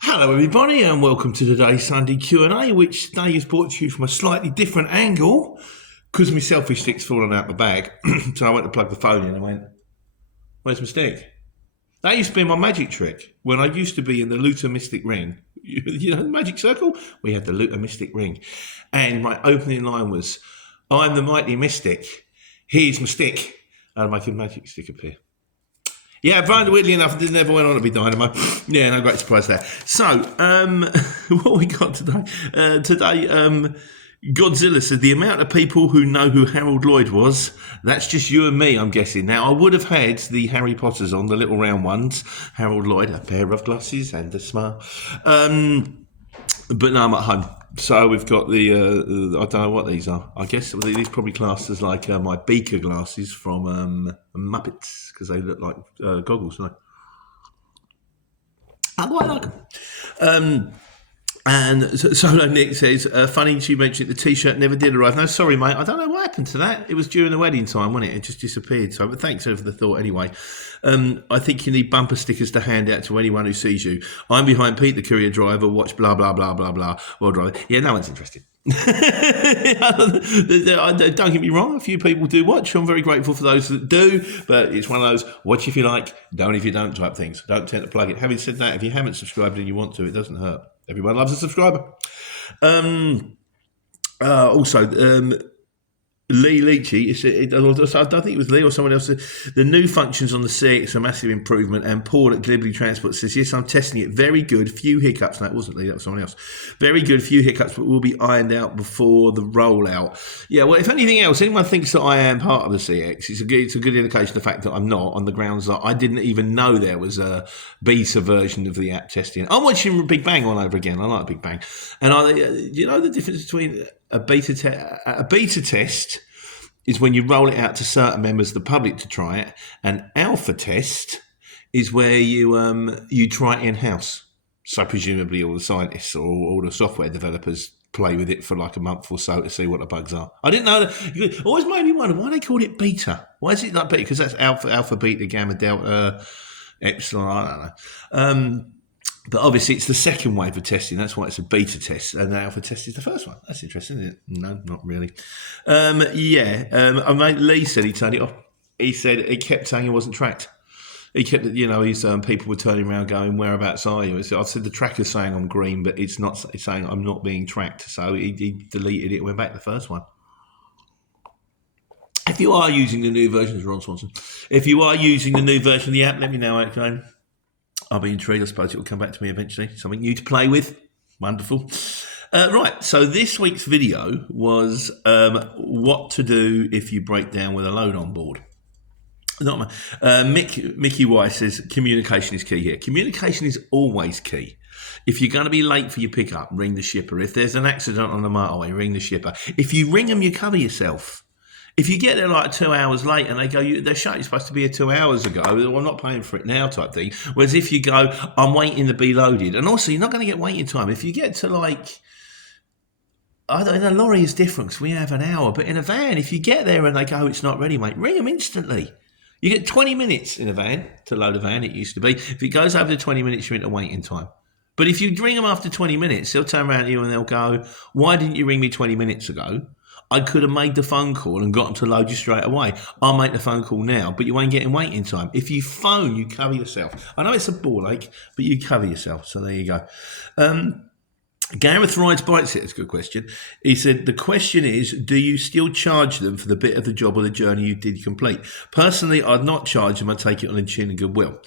Hello everybody and welcome to today's Sunday Q&A, which today is brought to you from a slightly different angle because my selfie stick's fallen out my bag. So I went to plug the phone in and went, where's my stick? That used to be my magic trick when I used to be in the Luta Mystic Ring. You know the magic circle? We had the Luta Mystic Ring. And my opening line was, I'm the mighty mystic, here's my stick. And I'd make a magic stick appear. Yeah, Brian, weirdly enough, it never went on to be Dynamo. Yeah, no great surprise there. So, what we got today? Godzilla said the amount of people who know who Harold Lloyd was, that's just you and me, I'm guessing. Now, I would have had the Harry Potters on, the little round ones. Harold Lloyd, a pair of glasses and a smile. But no, I'm at home. So we've got the, I don't know what these are. I guess these probably classed as like my beaker glasses from Muppets, because they look like goggles, don't they? I quite like them. And Solo Nick says, funny you mentioned the T-shirt never did arrive. No, sorry, mate. I don't know what happened to that. It was during the wedding time, wasn't it? It just disappeared. So, but thanks for the thought anyway. I think you need bumper stickers to hand out to anyone who sees you. I'm behind Pete, the courier driver. Watch blah, blah, blah, blah, blah. Well, driver. Yeah, no one's interested. Don't get me wrong. A few people do watch. I'm very grateful for those that do. But it's one of those watch if you like, don't if you don't type things. Don't tend to plug it. Having said that, if you haven't subscribed and you want to, it doesn't hurt. Everyone loves a subscriber. Lee Leachy, I don't think it was Lee or someone else. The new functions on the CX are a massive improvement. And Paul at Glibly Transport says, yes, I'm testing it. Very good. Few hiccups. No, it wasn't Lee, that was someone else. Very good. Few hiccups, but will be ironed out before the rollout. Yeah, well, if anything else, anyone thinks that I am part of the CX, it's a good indication of the fact that I'm not, on the grounds that I didn't even know there was a beta version of the app testing. I'm watching Big Bang all over again. I like Big Bang. And you know the difference between a beta test is when you roll it out to certain members of the public to try it. An alpha test is where you try it in-house. So presumably all the scientists or all the software developers play with it for like a month or so to see what the bugs are. I didn't know that. It always made me wonder why they called it beta. Why is it like beta? Because that's alpha, beta, gamma, delta, epsilon, I don't know. But obviously, it's the second wave of testing. That's why it's a beta test. And the alpha test is the first one. That's interesting, isn't it? No, not really. Lee said he turned it off. He said it kept saying he wasn't tracked. He kept, his people were turning around going, whereabouts are you? So I said the tracker's saying I'm green, but it's not. It's saying I'm not being tracked. So he deleted it and went back to the first one. If you are using the new version, Ron Swanson, if you are using the new version of the app, let me know, okay? I'll be intrigued. I suppose it will come back to me eventually. Something new to play with. Wonderful. Right. So this week's video was what to do if you break down with a load on board. Mickey Weiss says communication is key here. Communication is always key. If you're going to be late for your pickup, ring the shipper. If there's an accident on the motorway, ring the shipper. If you ring them, you cover yourself. If you get there like 2 hours late and they go, they're shut, you're supposed to be here 2 hours ago, well, I'm not paying for it now type thing. Whereas if you go, I'm waiting to be loaded. And also, you're not going to get waiting time. If you get to like, in a lorry is different because we have an hour. But in a van, if you get there and they go, it's not ready, mate, ring them instantly. You get 20 minutes in a van to load a van, it used to be. If it goes over the 20 minutes, you're into waiting time. But if you ring them after 20 minutes, they'll turn around to you and they'll go, why didn't you ring me 20 minutes ago? I could have made the phone call and got them to load you straight away. I'll make the phone call now, but you ain't getting waiting time. If you phone, you cover yourself. I know it's a ball ache, but you cover yourself. So there you go. Gareth Rides Bikes it. That's a good question. He said, the question is, do you still charge them for the bit of the job or the journey you did complete? Personally, I'd not charge them. I'd take it on in tune and goodwill.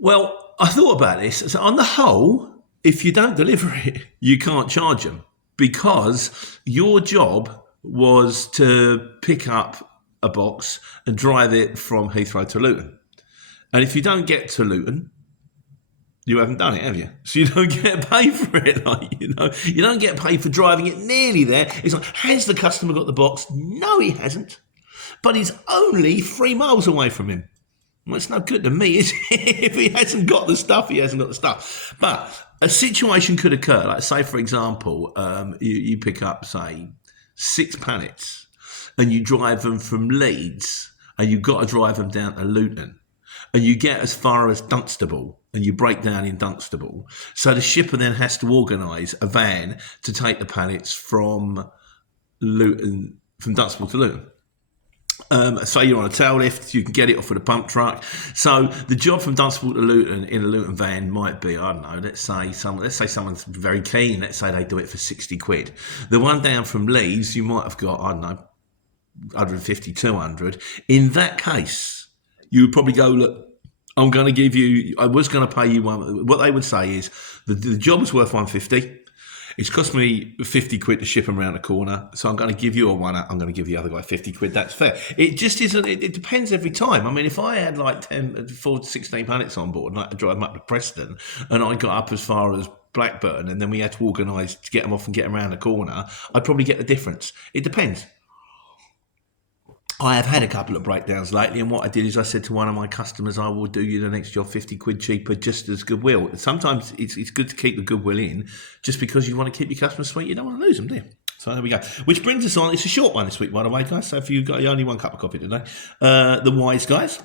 Well, I thought about this. So on the whole, if you don't deliver it, you can't charge them. Because your job was to pick up a box and drive it from Heathrow to Luton. And if you don't get to Luton, you haven't done it, have you? So you don't get paid for it. You don't get paid for driving it nearly there. It's like, has the customer got the box? No, he hasn't. But he's only 3 miles away from him. Well, it's no good to me, is it? If he hasn't got the stuff, he hasn't got the stuff. But a situation could occur, like say, for example, you pick up, say, 6 pallets and you drive them from Leeds and you've got to drive them down to Luton and you get as far as Dunstable and you break down in Dunstable. So the shipper then has to organise a van to take the pallets from Luton, from Dunstable to Luton. Say you're on a tail lift, you can get it off with a pump truck. So the job from Dunstable to Luton in a Luton van might be, I don't know, let's say someone's very keen, let's say they do it for 60 quid. The one down from Leeds, you might have got, I don't know, 150, 200. In that case, you would probably go, look, I was going to pay you one. What they would say is the job is worth 150. It's cost me 50 quid to ship them around the corner, so I'm going to give you a one-up. I'm going to give the other guy 50 quid. That's fair. It just isn't. It depends every time. I mean, if I had like 4 to 16 pallets on board and I had to drive them up to Preston and I got up as far as Blackburn and then we had to organise to get them off and get them around the corner, I'd probably get the difference. It depends. I have had a couple of breakdowns lately, and what I did is I said to one of my customers, I will do you the next job 50 quid cheaper just as goodwill. Sometimes it's good to keep the goodwill in just because you want to keep your customers sweet. You don't want to lose them, do you? So there we go. Which brings us on. It's a short one this week, by the way, guys. So if you've got only one cup of coffee today, the Wise Guys.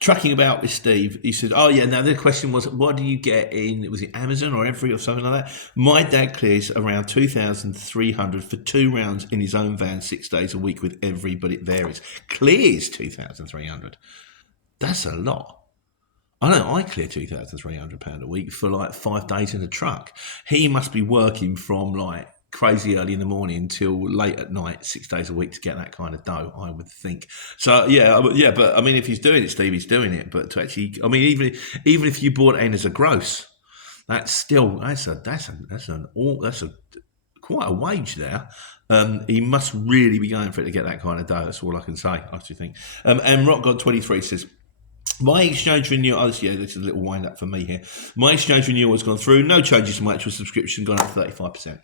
Tracking about with Steve, he said, oh yeah, now the question was, what do you get in, was it Amazon or Every or something like that? My dad clears around 2,300 for 2 rounds in his own van 6 days a week with Every, but it varies. Clears 2,300. That's a lot. I know I clear £2,300 a week for like 5 days in a truck. He must be working from like crazy early in the morning till late at night, 6 days a week to get that kind of dough, I would think. So yeah, but I mean, if he's doing it, Steve, he's doing it. But to actually, I mean, even if you bought it in as a gross, that's still that's quite a wage there. He must really be going for it to get that kind of dough. That's all I can say, I actually think. And Rock God 23 says, my exchange renewal, this is a little wind up for me here. My exchange renewal has gone through, no changes to my actual subscription, gone up 35%.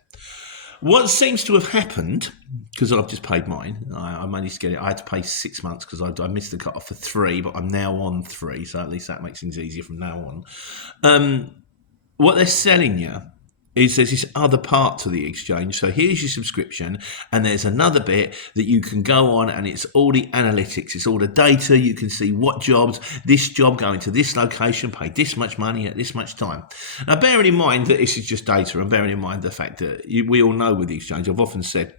What seems to have happened, because I've just paid mine, I managed to get it. I had to pay 6 months because I missed the cut-off for 3, but I'm now on 3, so at least that makes things easier from now on. What they're selling you is there's this other part to the exchange. So here's your subscription, and there's another bit that you can go on, and it's all the analytics. It's all the data. You can see what jobs, this job going to this location, pay this much money at this much time. Now, bearing in mind that this is just data, and bearing in mind the fact that we all know with the exchange, I've often said,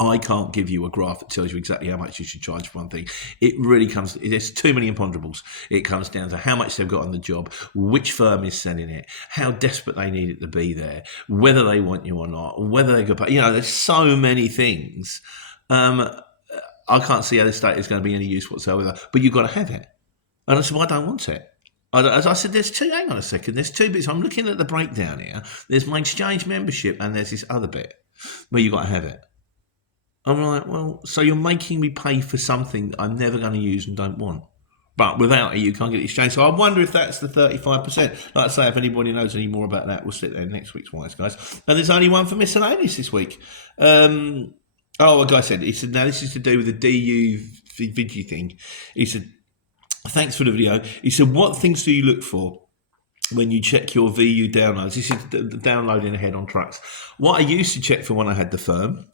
I can't give you a graph that tells you exactly how much you should charge for one thing. It really there's too many imponderables. It comes down to how much they've got on the job, which firm is selling it, how desperate they need it to be there, whether they want you or not, whether they could pay. There's so many things. I can't see how this data is going to be any use whatsoever, but you've got to have it. And I said, well, I don't want it. As I said, hang on a second, there's 2 bits. I'm looking at the breakdown here. There's my exchange membership and there's this other bit where you've got to have it. I'm like, well, so you're making me pay for something that I'm never going to use and don't want. But without it, you can't get it exchanged. So I wonder if that's the 35%. Like I say, if anybody knows any more about that, we'll sit there next week's Wise Guys. And there's only one for miscellaneous this week. A guy said, now this is to do with the DU Vigi thing. He said, thanks for the video. He said, what things do you look for when you check your VU downloads? This is downloading ahead on trucks. What I used to check for when I had the firm,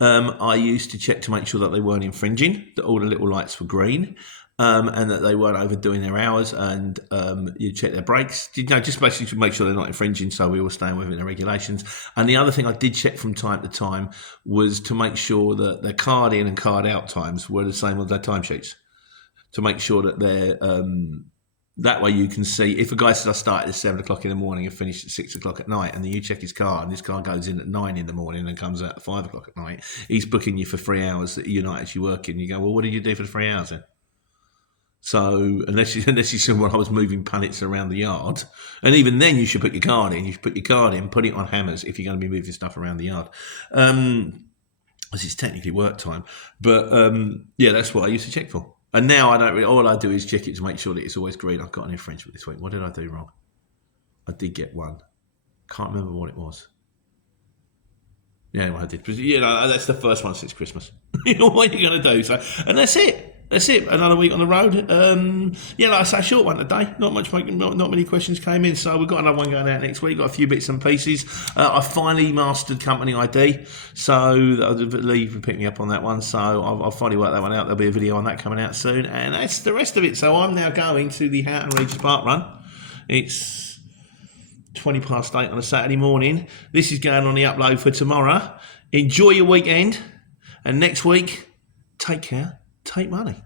I used to check to make sure that they weren't infringing, that all the little lights were green, and that they weren't overdoing their hours, and you check their brakes. Just basically to make sure they're not infringing, so we were staying within the regulations. And the other thing I did check from time to time was to make sure that their card in and card out times were the same as their timesheets, to make sure that they're... that way you can see, if a guy says I started at 7 o'clock in the morning and finished at 6 o'clock at night, and then you check his car and his car goes in at 9 in the morning and comes out at 5 o'clock at night, he's booking you for 3 hours that you're not actually working. You go, well, what did you do for the 3 hours then? So unless you said, well, I was moving pallets around the yard, and even then you should put your card in. You should put your card in, put it on hammers if you're going to be moving stuff around the yard. Because it's technically work time. But that's what I used to check for. And now I don't really, all I do is check it to make sure that it's always green. I've got an infringement this week. What did I do wrong? I did get one. Can't remember what it was. Yeah, anyway, I did. But, that's the first one since Christmas. What are you going to do? So, and that's it. that's it. Another week on the road. Yeah, like I say, short one today. Not many questions came in, so we've got another one going out next week. Got a few bits and pieces. I finally mastered company ID, so Lee picked me up on that one. So I'll finally work that one out. There'll be a video on that coming out soon, and that's the rest of it. So I'm now going to the Houghton Regis Park run. It's 8:20 on a Saturday morning. This is going on the upload for tomorrow. Enjoy your weekend, and next week, take care, take money.